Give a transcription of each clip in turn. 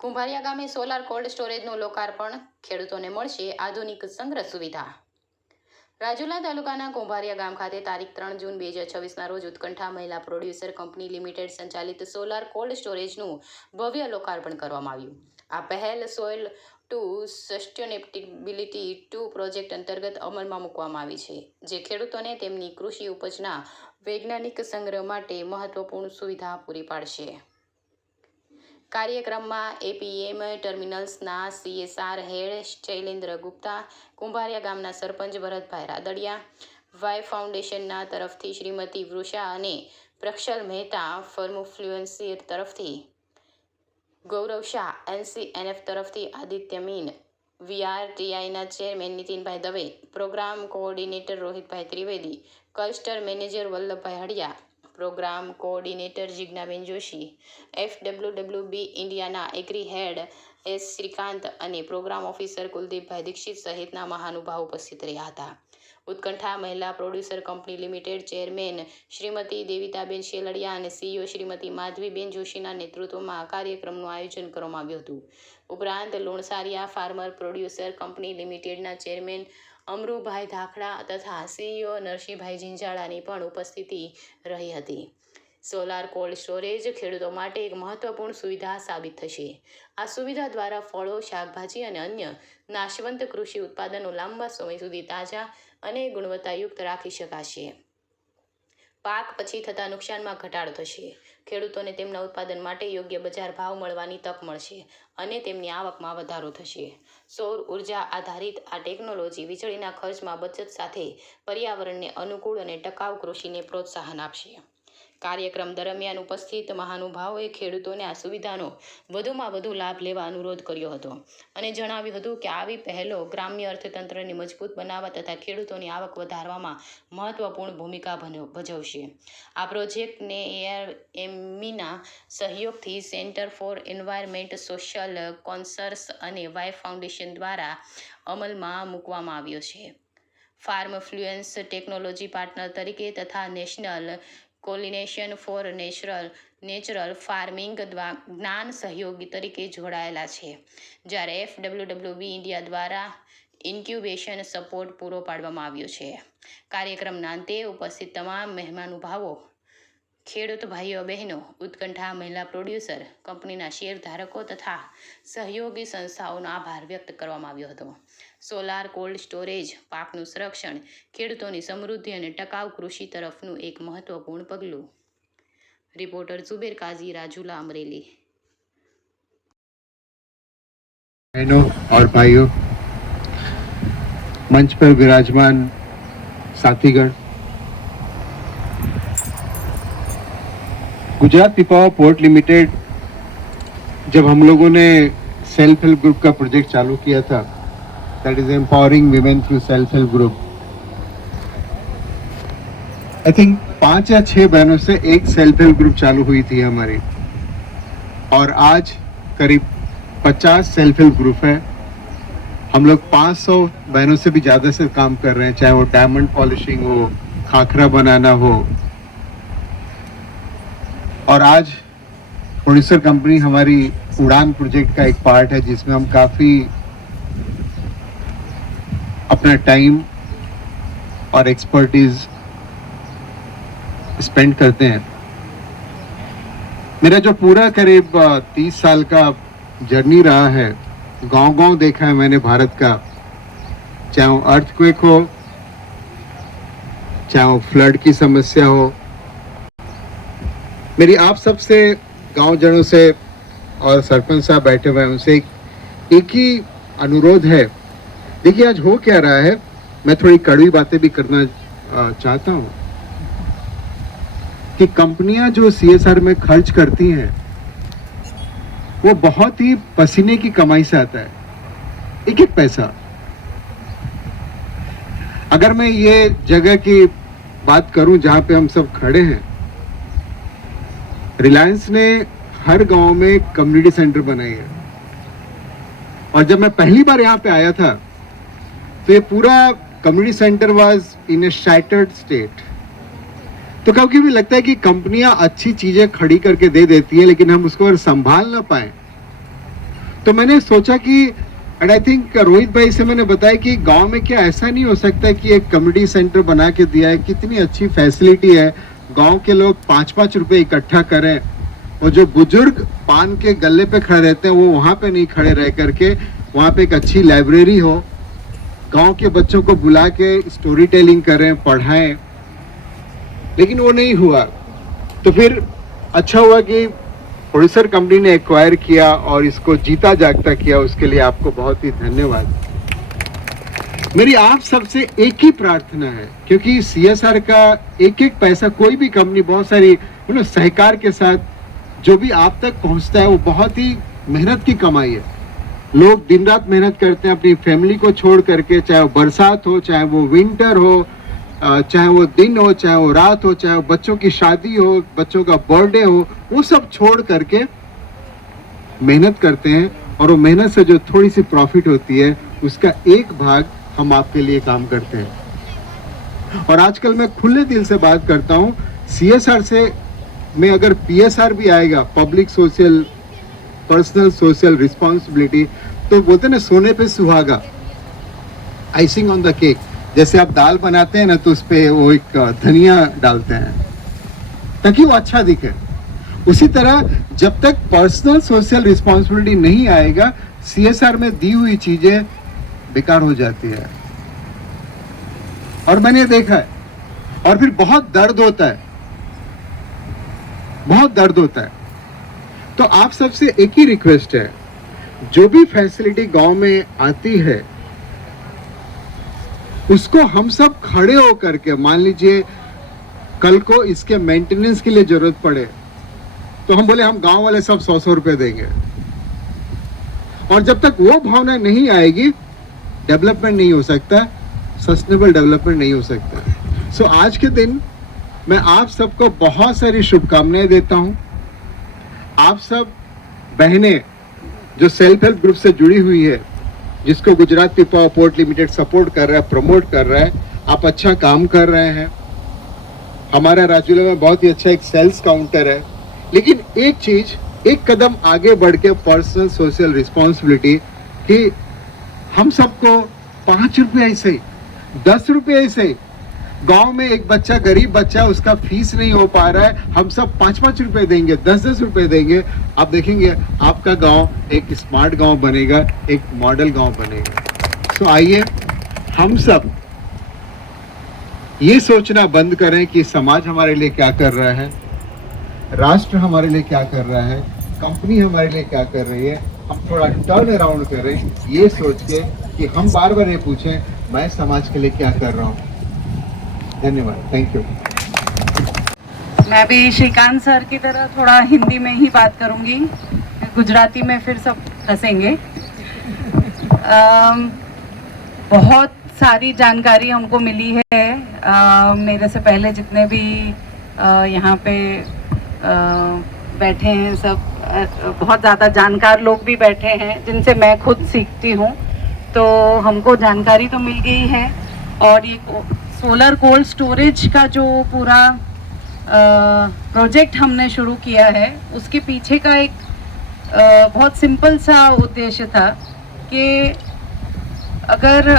કુંભારિયા ગામે solar cold સ્ટોરેજનું લોકાર્પણ, ખેડૂતોને મળશે આધુનિક સંગ્રહ સુવિધા. રાજુલા તાલુકાના કુંભારિયા ગામ ખાતે તારીખ 3 જૂન 2026ના રોજ ઉત્કંઠા મહિલા પ્રોડ્યુસર કંપની લિમિટેડ સંચાલિત સોલાર કોલ્ડ સ્ટોરેજનું ભવ્ય લોકાર્પણ કરવામાં આવ્યું. આ પહેલ સોઇલ ટુ સસ્ટેનેબિલિટી 2 પ્રોજેક્ટ અંતર્ગત અમલમાં મૂકવામાં આવી છે, જે ખેડૂતોને તેમની કૃષિ ઉપજના વૈજ્ઞાનિક સંગ્રહ માટે મહત્વપૂર્ણ સુવિધા પૂરી પાડશે. કાર્યક્રમમાં એપીએમ ટર્મિનલ્સના CSR હેડ શૈલેન્દ્ર ગુપ્તા, કુંભારિયા ગામના સરપંચ ભરતભાઈ રાદડિયા, વાય ફાઉન્ડેશનના તરફથી શ્રીમતી વૃષા અને પ્રક્ષલ મહેતા, ફર્મફ્લુઅન્સી તરફથી ગૌરવ શાહ, NCNF તરફથી આદિત્ય મીન, VRTIના ચેરમેન નીતિનભાઈ દવે, પ્રોગ્રામ કોઓર્ડિનેટર રોહિતભાઈ ત્રિવેદી, ક્લસ્ટર મેનેજર વલ્લભભાઈ હડિયા, પ્રોગ્રામ કોઓર્ડિનેટર જિજ્ઞાબેન જોશી, FWWB ઇન્ડિયાના એગ્રી હેડ S શ્રીકાંત અને પ્રોગ્રામ ઓફિસર કુલદીપભાઈ દીક્ષિત સહિતના મહાનુભાવો ઉપસ્થિત રહ્યા હતા. Utkantha Mahila producer company limited chairman Shrimati દેવિતાબેન શેલડિયા અને CEO શ્રીમતી માધવીબેન જોશીના નેતૃત્વમાં આ કાર્યક્રમનું આયોજન કરવામાં આવ્યું હતું. ઉપરાંત લુણસારિયા ફાર્મર પ્રોડ્યુસર કંપની લિમિટેડના ચેરમેન અમરુભાઈ ધાખડા તથા CEO નરસિંહભાઈ ઝીંઝાળાની પણ ઉપસ્થિતિ રહી હતી. સોલાર કોલ્ડ સ્ટોરેજ ખેડૂતો માટે એક મહત્વપૂર્ણ સુવિધા સાબિત થશે. આ સુવિધા દ્વારા ફળો, શાકભાજી અને અન્ય નાશવંત કૃષિ ઉત્પાદનો લાંબા સમય સુધી તાજા અને ગુણવત્તાયુક્ત રાખી શકાશે. પાક પછી થતા નુકસાનમાં ઘટાડો થશે. ખેડૂતોને તેમના ઉત્પાદન માટે યોગ્ય બજાર ભાવ મળવાની તક મળશે અને તેમની આવકમાં વધારો થશે. સૌર ઉર્જા આધારિત આ ટેકનોલોજી વીજળીના ખર્ચમાં બચત સાથે પર્યાવરણને અનુકૂળ અને ટકાઉ કૃષિને પ્રોત્સાહન આપશે. કાર્યક્રમ દરમિયાન ઉપસ્થિત મહાનુભાવોએ ખેડૂતોને આ સુવિધાનો વધુમાં વધુ લાભ લેવા અનુરોધ કર્યો હતો અને જણાવ્યું હતું કે આવી પહેલો ગ્રામ્ય અર્થતંત્રને મજબૂત બનાવવા તથા ખેડૂતોની આવક વધારવામાં મહત્વપૂર્ણ ભૂમિકા ભજવશે. આ પ્રોજેક્ટને ARMEના સહયોગથી સેન્ટર ફોર એન્વાયરમેન્ટ સોશિયલ કોન્સર્સ અને વાય ફાઉન્ડેશન દ્વારા અમલમાં મૂકવામાં આવ્યો છે. ફાર્મફ્લુઅન્સ ટેકનોલોજી પાર્ટનર તરીકે તથા નેશનલ કોલિનેશન ફોર નેચરલ ફાર્મિંગ જ્ઞાન સહયોગી તરીકે જોડાયેલા છે, જ્યારે FWWB ઇન્ડિયા દ્વારા ઇન્ક્યુબેશન સપોર્ટ પૂરો પાડવામાં આવ્યો છે. કાર્યક્રમના અંતે ઉપસ્થિત તમામ મહેમાનુભાવો, ખેડૂત ભાઈઓ બહેનો, ઉત્કંઠા મહિલા પ્રોડ્યુસર કંપનીના શેરધારકો તથા સહયોગી સંસ્થાઓનો આભાર વ્યક્ત કરવામાં આવ્યો હતો. સોલાર કોલ્ડ સ્ટોરેજ પાકનું સંરક્ષણ, ખેડૂતોની સમૃદ્ધિ અને ટકાઉ કૃષિ તરફનું એક મહત્વપૂર્ણ પગલું. રિપોર્ટર ઝુબેર કાઝી, રાજુલા, અમરેલી. बहनों और भाइयों, मंच पर विराजमान साथीगण, गुजरात पिपावाव पोर्ट लिमिटेड जब हम लोगों ने सेल्फ हेल्प ग्रुप का प्रोजेक्ट चालू किया था, that is empowering women through self help group, I think 5 या 6 बहनों से एक सेल्फ हेल्प ग्रुप चालू हुई थी हमारी, और आज करीब 50 सेल्फ हेल्प ग्रुप है. हम लोग 500 बहनों से भी ज़्यादा से काम कर रहे हैं, चाहे वो डायमंड पॉलिशिंग हो, खाखरा बनाना हो. और आज प्रोड्यूसर कंपनी हमारी उड़ान प्रोजेक्ट का एक पार्ट है, जिसमें हम काफ़ी अपना टाइम और एक्सपर्टीज स्पेंड करते हैं. मेरा जो पूरा करीब 30 साल का जर्नी रहा है, गांव-गांव देखा है मैंने भारत का, चाहे वो अर्थक्वेक हो, चाहे वो फ्लड की समस्या हो. मेरी आप सबसे, गांव जनों से और सरपंच साहब बैठे हुए हैं, उनसे एक ही अनुरोध है. देखिए आज हो क्या रहा है, मैं थोड़ी कड़वी बातें भी करना चाहता हूँ कि कंपनियां जो CSR में खर्च करती हैं वो बहुत ही पसीने की कमाई से आता है, एक एक पैसा. अगर मैं ये जगह की बात करूं जहां पे हम सब खड़े हैं, रिलायंस ने हर गांव में कम्युनिटी सेंटर बनाए हैं, और जब मैं पहली बार यहाँ पे आया था तो ये पूरा community centre was in A shattered state. तो कभी भी लगता है कि कंपनियां अच्छी चीजें खड़ी करके दे देती हैं, लेकिन हम उसको अगर संभाल ना पाए तो मैंने सोचा कि एंड आई थिंक रोहित भाई से मैंने बताया कि गांव में क्या ऐसा नहीं हो सकता कि एक कम्युनिटी सेंटर बना के दिया है, कितनी अच्छी फैसिलिटी है, गांव के लोग 5-5 रुपए इकट्ठा करें और जो बुजुर्ग पान के गले पे खड़े रहते हैं वो वहाँ पे नहीं खड़े रह करके वहाँ पे एक अच्छी लाइब्रेरी हो, गांव के बच्चों को बुला के स्टोरी टेलिंग करें, पढ़ाएं, लेकिन वो नहीं हुआ। तो फिर अच्छा हुआ कि प्रोड्यूसर कंपनी ने एक्वायर किया और इसको जीता जागता किया, उसके लिए आपको बहुत ही धन्यवाद। मेरी आप सबसे एक ही प्रार्थना है, क्योंकि CSR का एक एक पैसा कोई भी कंपनी बहुत सारी सहकार के साथ जो भी आप तक पहुंचता है वो बहुत ही मेहनत की कमाई है। लोग दिन रात मेहनत करते हैं अपनी फैमिली को छोड़ करके, चाहे वो बरसात हो, चाहे वो विंटर हो, चाहे वो दिन हो, चाहे वो रात हो, चाहे वो बच्चों की शादी हो, बच्चों का बर्थडे हो, वो सब छोड़ करके मेहनत करते हैं और वो मेहनत से जो थोड़ी सी प्रॉफिट होती है उसका एक भाग हम आपके लिए काम करते हैं। और आजकल मैं खुले दिल से बात करता हूँ, CSR से में अगर PSR भी आएगा, public social personal social responsibility, तो बोलते ना सोने पे सुहागा, आइसिंग ऑन द केक। जैसे आप दाल बनाते हैं ना तो उस पे वो एक धनिया डालते हैं ताकि वो अच्छा दिखे, उसी तरह जब तक पर्सनल सोशल रिस्पॉन्सिबिलिटी नहीं आएगा CSR में दी हुई चीजें बेकार हो जाती है। और मैंने देखा है, और फिर बहुत दर्द होता है, बहुत दर्द होता है। तो आप सबसे एक ही रिक्वेस्ट है, जो भी फैसिलिटी गांव में आती है उसको हम सब खड़े होकर के, मान लीजिए कल को इसके मेंटेनेंस के लिए जरूरत पड़े तो हम बोले हम गांव वाले सब 100-100 रुपए देंगे। और जब तक वो भावना नहीं आएगी डेवलपमेंट नहीं हो सकता, सस्टेनेबल डेवलपमेंट नहीं हो सकता। सो आज के दिन मैं आप सबको बहुत सारी शुभकामनाएं देता हूं। आप सब बहनें जो सेल्फ हेल्प ग्रुप से जुड़ी हुई है, जिसको Gujarat Pipavav port limited support कर रहा है, प्रमोट कर रहा है, आप अच्छा काम कर रहे हैं। हमारा राजूला में बहुत ही अच्छा एक सेल्स काउंटर है, लेकिन एक चीज, एक कदम आगे बढ़ के पर्सनल सोशल रिस्पॉन्सिबिलिटी कि हम सबको 5 रुपये ऐसे ही, 10 रुपये ऐसे ही, गांव में एक बच्चा, गरीब बच्चा, उसका फीस नहीं हो पा रहा है, हम सब 5-5 रुपए देंगे, 10-10 रुपए देंगे, आप देखेंगे आपका गांव एक स्मार्ट गांव बनेगा, एक मॉडल गांव बनेगा। सो आइए हम सब ये सोचना बंद करें कि समाज हमारे लिए क्या कर रहा है, राष्ट्र हमारे लिए क्या कर रहा है, कंपनी हमारे लिए क्या कर रही है। हम थोड़ा टर्न अराउंड करें ये सोच के कि हम बार बार ये पूछें मैं समाज के लिए क्या कर रहा हूँ। धन्यवाद, थैंक यू। मैं भी श्रीकांत सर की तरह थोड़ा हिंदी में ही बात करूंगी, गुजराती में फिर सब हंसेंगे। बहुत सारी जानकारी हमको मिली है, मेरे से पहले जितने भी यहाँ पे बैठे हैं सब, बहुत ज़्यादा जानकार लोग भी बैठे हैं जिनसे मैं खुद सीखती हूँ, तो हमको जानकारी तो मिल गई है। और ये सोलर कोल्ड स्टोरेज का जो पूरा प्रोजेक्ट हमने शुरू किया है, उसके पीछे का एक बहुत सिंपल सा उद्देश्य था कि अगर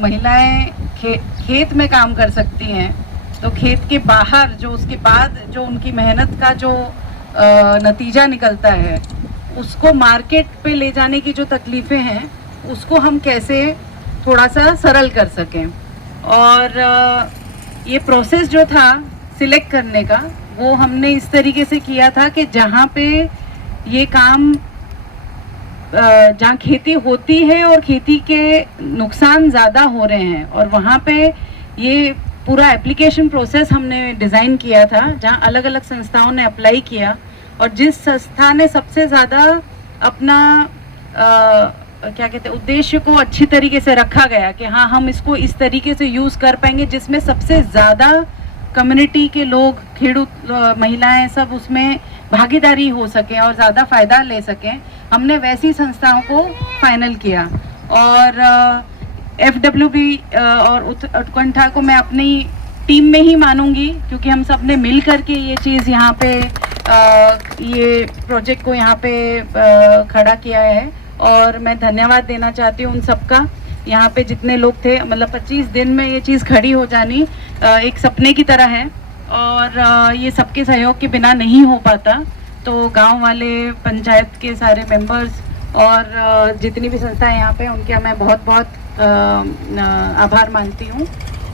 महिलाएं खेत में काम कर सकती हैं तो खेत के बाहर जो उसके बाद जो उनकी मेहनत का जो नतीजा निकलता है उसको मार्केट पे ले जाने की जो तकलीफ़ें हैं उसको हम कैसे थोड़ा सा सरल कर सकें। और ये प्रोसेस जो था सिलेक्ट करने का, वो हमने इस तरीके से किया था कि जहाँ पे ये काम, जहाँ खेती होती है और खेती के नुकसान ज़्यादा हो रहे हैं, और वहाँ पे ये पूरा एप्लीकेशन प्रोसेस हमने डिज़ाइन किया था, जहाँ अलग अलग संस्थाओं ने अप्लाई किया, और जिस संस्था ने सबसे ज़्यादा अपना क्या कहते हैं उद्देश्य को अच्छी तरीके से रखा गया कि हाँ हम इसको इस तरीके से यूज़ कर पाएंगे जिसमें सबसे ज़्यादा कम्युनिटी के लोग, खेडूत महिलाएं सब उसमें भागीदारी हो सके और ज़्यादा फ़ायदा ले सकें, हमने वैसी संस्थाओं को फाइनल किया। और FWB और उत्कंठा को मैं अपनी टीम में ही मानूंगी, क्योंकि हम सब ने मिल करके ये चीज़ यहाँ पे ये प्रोजेक्ट को यहाँ पे खड़ा किया है। और मैं धन्यवाद देना चाहती हूँ उन सबका। यहाँ पे जितने लोग थे, मतलब 25 दिन में ये चीज़ खड़ी हो जानी एक सपने की तरह है, और ये सबके सहयोग के बिना नहीं हो पाता। तो गांव वाले, पंचायत के सारे मेंबर्स और जितनी भी संस्थाएं यहाँ पे, उनका मैं बहुत बहुत आभार मानती हूँ।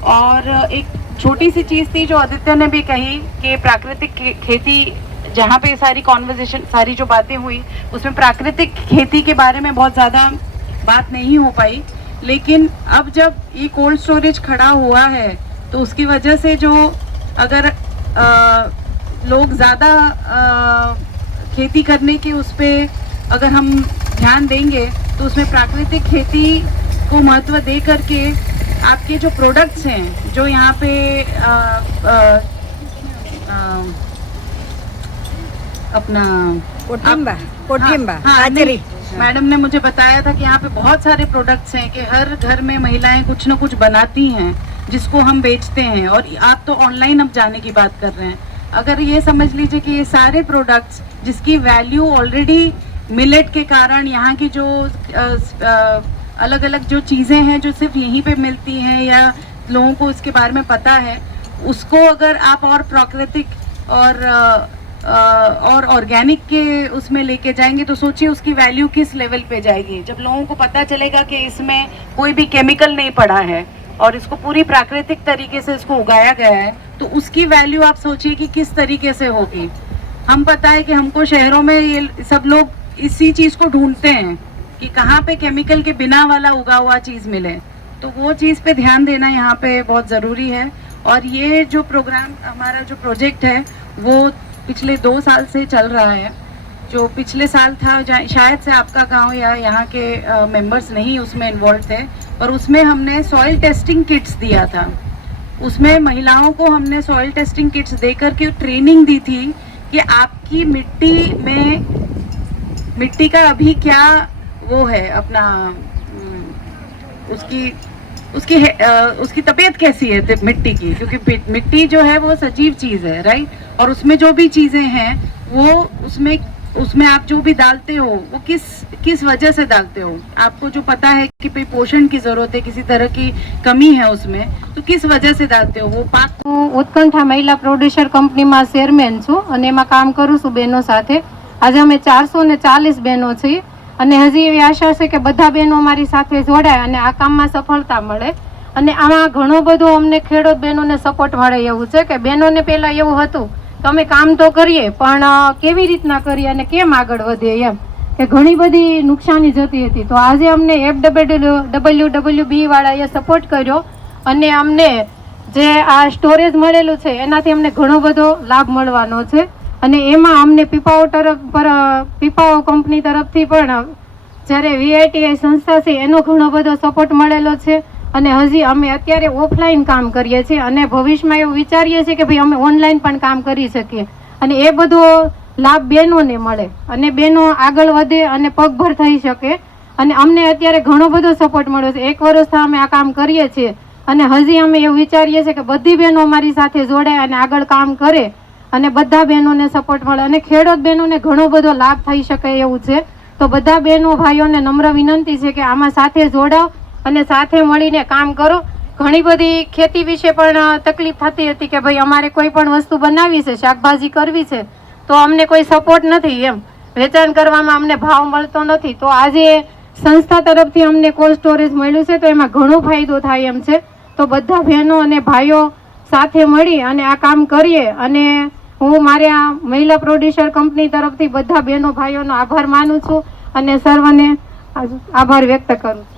और एक छोटी सी चीज़ थी जो आदित्य ने भी कही कि प्राकृतिक खेती, जहाँ पे सारी कॉन्वर्सेशन, सारी जो बातें हुई उसमें प्राकृतिक खेती के बारे में बहुत ज़्यादा बात नहीं हो पाई। लेकिन अब जब ये कोल्ड स्टोरेज खड़ा हुआ है तो उसकी वजह से जो अगर लोग ज़्यादा खेती करने की उस पर अगर हम ध्यान देंगे तो उसमें प्राकृतिक खेती को महत्व दे करके आपके जो प्रोडक्ट्स हैं, जो यहाँ पे अपना कोठिम्बा नहीं, मैडम ने मुझे बताया था कि यहाँ पे बहुत सारे प्रोडक्ट्स हैं कि हर घर में महिलाएं कुछ ना कुछ बनाती हैं जिसको हम बेचते हैं। और आप तो ऑनलाइन अब जाने की बात कर रहे हैं। अगर ये समझ लीजिए कि ये सारे प्रोडक्ट्स जिसकी वैल्यू ऑलरेडी मिलेट के कारण, यहाँ की जो अलग अलग जो चीज़ें हैं जो सिर्फ यहीं पे मिलती हैं या लोगों को उसके बारे में पता है, उसको अगर आप और प्राकृतिक और ऑर्गेनिक के उसमें लेके जाएंगे तो सोचिए उसकी वैल्यू किस लेवल पे जाएगी। जब लोगों को पता चलेगा कि इसमें कोई भी केमिकल नहीं पड़ा है और इसको पूरी प्राकृतिक तरीके से इसको उगाया गया है, तो उसकी वैल्यू आप सोचिए कि किस तरीके से होगी। हम पता है कि हमको शहरों में ये सब लोग इसी चीज़ को ढूंढते हैं कि कहाँ पे केमिकल के बिना वाला उगा हुआ चीज़ मिले, तो वो चीज़ पे ध्यान देना यहाँ पे बहुत ज़रूरी है। और ये जो प्रोग्राम, हमारा जो प्रोजेक्ट है वो पिछले 2 साल से चल रहा है। जो पिछले साल था शायद से आपका गांव या यहाँ के मेंबर्स नहीं उसमें इन्वॉल्व थे, पर उसमें हमने सॉइल टेस्टिंग किट्स दिया था। उसमें महिलाओं को हमने सॉइल टेस्टिंग किट्स देकर के ट्रेनिंग दी थी कि आपकी मिट्टी का अभी क्या वो है, अपना उसकी तबीयत कैसी है मिट्टी की, क्योंकि मिट्टी जो है वो सजीव चीज़ है, राइट। और उसमें जो भी चीज़ें हैं वो उसमें आप जो भी डालते हो वो किस वजह से डालते हो। आपको जो पता है कि भाई पोषण की ज़रूरत है, किसी तरह की कमी है उसमें, तो किस वजह से डालते हो वो पाक। उत्कंठा महिला प्रोड्यूसर कंपनी में चेरमेन छूँ અને એમાં કામ કરું છું બહેનો સાથે। આજે અમે 440 બહેનો છીએ અને હજી એવી આશા છે કે બધા બહેનો અમારી સાથે જોડાય અને આ કામમાં સફળતા મળે। અને આમાં ઘણો બધો અમને ખેડૂત બહેનોને સપોર્ટ મળે એવું છે કે બહેનોને પહેલાં એવું હતું કે અમે કામ તો કરીએ પણ કેવી રીતના કરીએ અને કેમ આગળ વધીએ, એમ કે ઘણી બધી નુકસાની જતી હતી। તો આજે અમને FWWB વાળાએ સપોર્ટ કર્યો અને અમને જે આ સ્ટોરેજ મળેલું છે એનાથી અમને ઘણો બધો લાભ મળવાનો છે। અને એમાં અમને પીપાઓ કંપની તરફથી પણ જ્યારે VITI સંસ્થા છે એનો ઘણો બધો સપોર્ટ મળેલો છે। અને હજી અમે અત્યારે ઓફલાઈન કામ કરીએ છીએ અને ભવિષ્યમાં એવું વિચારીએ છીએ કે ભાઈ અમે ઓનલાઈન પણ કામ કરી શકીએ અને એ બધો લાભ બહેનોને મળે અને બહેનો આગળ વધે અને પગભર થઈ શકે। અને અમને અત્યારે ઘણો બધો સપોર્ટ મળ્યો છે। 1 વર્ષથી અમે આ કામ કરીએ છીએ અને હજી અમે એવું વિચારીએ છીએ કે બધી બહેનો અમારી સાથે જોડાય અને આગળ કામ કરે અને બધા બહેનોને સપોર્ટ મળે અને ખેડૂત બહેનોને ઘણો બધો લાભ થઈ શકે એવું છે। તો બધા બહેનો ભાઈઓને નમ્ર વિનંતી છે કે આમાં સાથે જોડાઓ અને સાથે મળીને કામ કરો। ઘણી બધી ખેતી વિશે પણ તકલીફ થતી હતી કે ભાઈ અમારે કોઈ પણ વસ્તુ બનાવવી છે, શાકભાજી કરવી છે તો અમને કોઈ સપોર્ટ નથી, એમ વેચાણ કરવામાં અમને ભાવ મળતો નથી। તો આજે સંસ્થા તરફથી અમને કોલ્ડ સ્ટોરેજ મળ્યું છે તો એમાં ઘણો ફાયદો થાય એમ છે। તો બધા બહેનો અને ભાઈઓ સાથે મળી અને આ કામ કરીએ અને હું મારે આ મહિલા પ્રોડ્યુસર કંપની તરફથી બધા બહેનો ભાઈઓનો આભાર માનું છું અને સર્વને આભાર વ્યક્ત કરું છું।